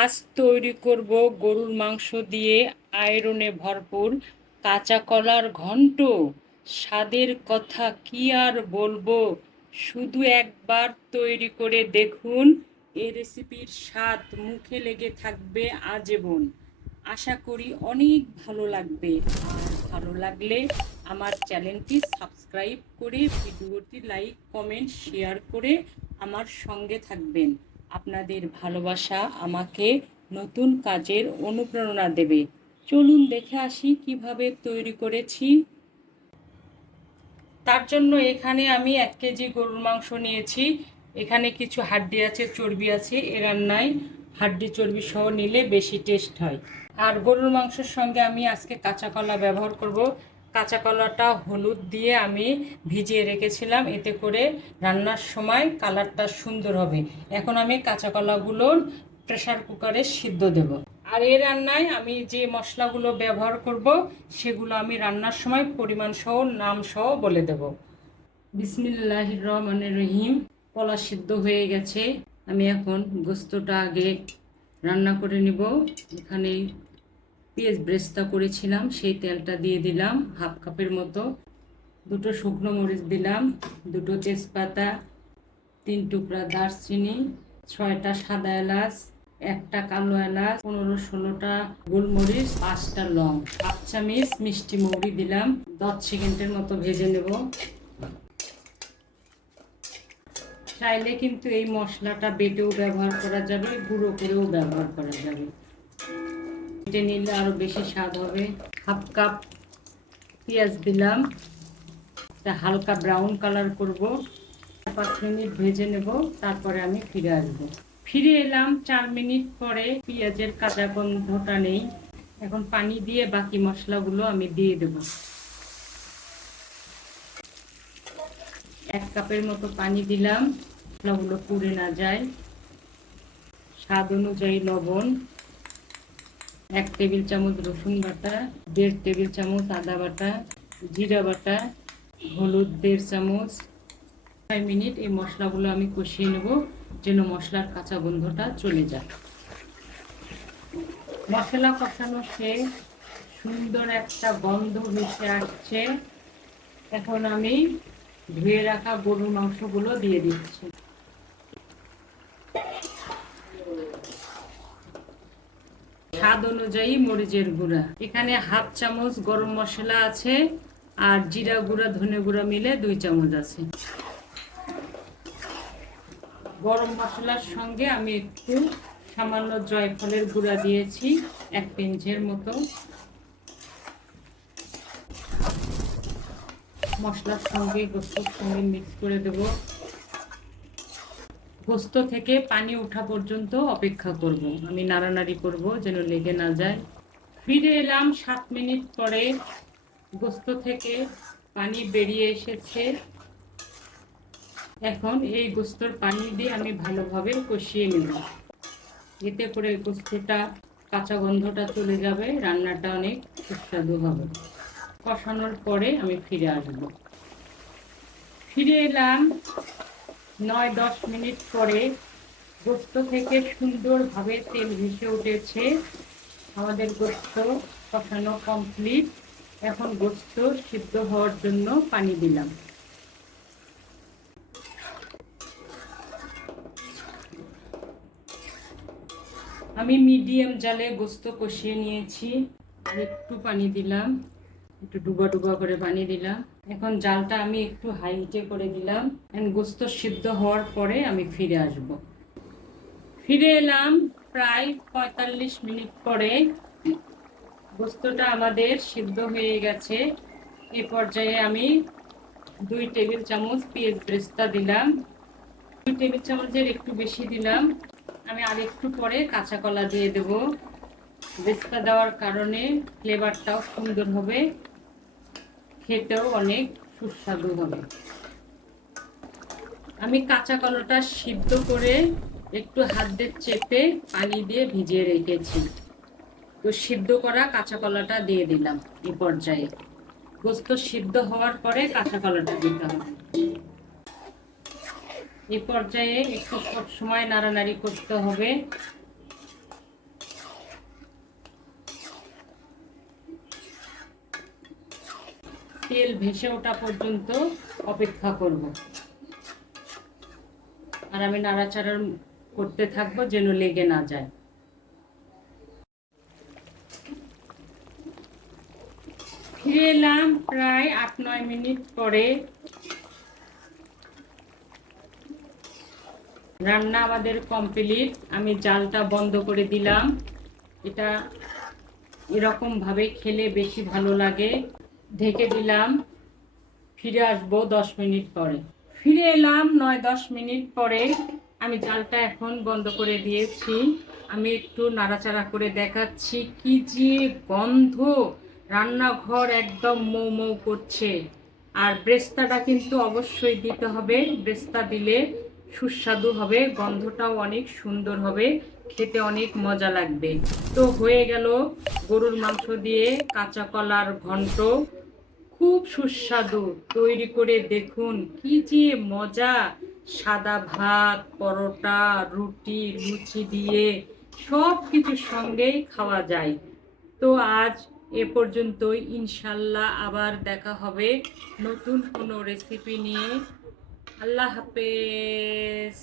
আজ তৈরি করব গরুর মাংস দিয়ে আয়রনে ভরপুর কাঁচা কলার ঘন্ট। স্বাদের কথা কি আর বলবো, শুধু একবার তৈরি করে দেখুন। এই রেসিপির স্বাদ মুখে লেগে থাকবে আজীবন। আশা করি অনেক ভালো লাগবে। আর ভালো লাগলে আমার চ্যানেলটি সাবস্ক্রাইব করে ভিডিওটি লাইক কমেন্ট শেয়ার করে আমার সঙ্গে থাকবেন। আপনাদের ভালোবাসা আমাকে নতুন কাজের অনুপ্রেরণা দেবে। চলুন দেখে আসি কিভাবে তৈরি করেছি। তার জন্য এখানে আমি 1 কেজি গরুর মাংস নিয়েছি। এখানে কিছু হাড্ডি আছে, চর্বি আছে। এ রান্নায় হাড্ডি চর্বি সহ নিলে বেশি টেস্ট হয়। আর গরুর মাংসের সঙ্গে আমি আজকে কাঁচা কলা ব্যবহার করব। কাঁচা কলাটা হলুদ দিয়ে আমি ভিজিয়ে রেখেছিলাম, এতে করে রান্নার সময় কালারটা সুন্দর হবে। এখন আমি কাঁচা কলাগুলোর প্রেসার কুকারে সিদ্ধ দেব। আর এই রান্নায় আমি যে মশলাগুলো ব্যবহার করব সেগুলো আমি রান্নার সময় পরিমাণ সহ নাম সহ বলে দেব। বিসমিল্লাহির রহমানির রহিম। কলা সিদ্ধ হয়ে গেছে। আমি এখন গোস্তটা আগে রান্না করে নিব। এখানে পেঁয়াজ ব্রেস্তা করেছিলাম, সেই তেলটা দিয়ে দিলাম হাফ কাপের মতো। 2টো শুকনো মরিচ দিলাম, 2টো তেজপাতা, 3 টুকরা দারচিনি, 6টা সাদা এলাচ, 1টা কালো এলাচ, 15-16টা গোলমরিচ, 5টা লং, হাফ চামচ মিষ্টি মৌরি দিলাম। 10 সেকেন্ডের মতো ভেজে নেব। চাইলে কিন্তু এই মশলাটা বেটেও ব্যবহার করা যাবে, গুঁড়ো করেও ব্যবহার করা যাবে। বেটে নিলে আরো বেশি স্বাদ হবে। হাফ কাপ পেঁয়াজ দিলাম, এটা হালকা ব্রাউন কালার করব। 5 মিনিট ভেজে নেব, তারপরে আমি ফিরে আসব। ফিরে এলাম 4 মিনিট পরে। পেঁয়াজের কাঁচা গন্ধটা নেই। এখন পানি দিয়ে বাকি মশলাগুলো আমি দিয়ে দেব। 1 কাপের মতো পানি দিলাম, মশলাগুলো পুড়ে না যায়। স্বাদ অনুযায়ী লবণ, 1 টেবিল চামচ রসুন বাটা, 1.5 টেবিল চামচ আদা বাটা, জিরা বাটা, হলুদ 1.5 চামচ। 5 মিনিট এই মশলাগুলো আমি কষিয়ে নেব, যেন মশলার কাঁচা গন্ধটা চলে যায়। মশলা কষানো শেষ, সুন্দর একটা গন্ধ ভেসে আসছে। এখন আমি ধুয়ে রাখা গরুর মাংসগুলো দিয়ে দিচ্ছি। স্বাদ অনুযায়ী মরিচের গুঁড়া, এখানে হাফ চামচ গরম মশলা আছে, আর জিরা গুঁড়া ধনে গুঁড়া মিলে 2 চামচ আছে। গরম মশলার সঙ্গে আমি একটু সামান্য জয়ফলের গুঁড়া দিয়েছি, 1 পিঞ্চের মতো। মশলার সঙ্গে গোস্তের সঙ্গে মিক্স করে দেব। গোস্ত থেকে পানি ওঠা পর্যন্ত অপেক্ষা করব। আমি নাড়ানাড়ি করব যেন লেগে না যায়। ফিরে এলাম 7 মিনিট পরে। গোস্ত থেকে পানি বেরিয়ে এসেছে। এখন এই গোস্তর পানি দিয়ে আমি ভালোভাবে কষিয়ে নেব। এতে করে গোস্তটা কাঁচা গন্ধটা চলে যাবে, রান্নাটা অনেক সুস্বাদু হবে। কষানোর পরে আমি ফিরে আসব। ফিরে এলাম 9-10 মিনিট পরে। গোস্ত থেকে সুন্দরভাবে তেল ভেসে উঠেছে। আমাদের গোস্ত কষানো কমপ্লিট। এখন গোস্ত সিদ্ধ হওয়ার জন্য পানি দিলাম। আমি মিডিয়াম জালে গোস্ত কষিয়ে নিয়েছি। আর একটু পানি দিলাম, একটু ডুবা ডুবা করে পানি দিলাম। এখন জালটা আমি একটু হাই হিটে করে দিলাম। গোস্ত সিদ্ধ হওয়ার পরে আমি ফিরে আসব। ফিরে এলাম প্রায় 45 মিনিট পরে। গোস্তটা আমাদের সিদ্ধ হয়ে গেছে। এ পর্যায়ে আমি 2 টেবিল চামচ পেঁয়াজ ব্রেস্তা দিলাম। 2 টেবিল চামচের একটু বেশি দিলাম। আমি আর একটু পরে কাঁচা কলা দিয়ে দেব। ব্রেস্তা দেওয়ার কারণে ফ্লেভারটাও সুন্দর হবে, খেতেও অনেক সুস্বাদু হবে। আমি কাঁচা কলাটা সিদ্ধ করে একটু হাত দিয়ে চেপে পানি দিয়ে ভিজিয়ে রেখেছি। তো সিদ্ধ করা কাঁচা কলাটা দিয়ে দিলাম। এই পর্যায়ে গোস্ত সিদ্ধ হওয়ার পরে কাঁচা কলাটা দিতে হবে। এই পর্যায়ে একটু সব সময় নাড়ানাড়ি করতে হবে। তেল ভেসে ওঠা পর্যন্ত অপেক্ষা করব। আর আমি নাড়াচাড়া করতে থাকবো যেন লেগে না যায়। ফিরে এলাম প্রায় 8-9 মিনিট পরে। রান্না আমাদের কমপ্লিট। আমি জালটা বন্ধ করে দিলাম। এটা এরকম ভাবে খেলে বেশি ভালো লাগে। ঢেকে দিলাম। ফিরে আসবো 10 মিনিট পরে। ফিরে এলাম 9-10 মিনিট পরে। আমি জালটা এখন বন্ধ করে দিয়েছি। আমি একটু নাড়াচাড়া করে দেখাচ্ছি। কি যে গন্ধ, রান্নাঘর একদম মৌ মৌ করছে। আর ব্রেস্তাটা কিন্তু অবশ্যই দিতে হবে। ব্রেস্তা দিলে সুস্বাদু হবে, গন্ধটাও অনেক সুন্দর হবে, খেতে অনেক মজা লাগবে। তো হয়ে গেল গরুর মাংস দিয়ে কাঁচা কলার ঘন্ট। খুব সুস্বাদু। তৈরি করে দেখুন, কি যে মজা। সাদা ভাত, পরোটা, রুটি, লুচি দিয়ে সব কিছুর সঙ্গেই খাওয়া যায়। তো আজ এ পর্যন্তই। ইনশাল্লাহ আবার দেখা হবে নতুন কোনো রেসিপি নিয়ে। আল্লাহ হাফেজ।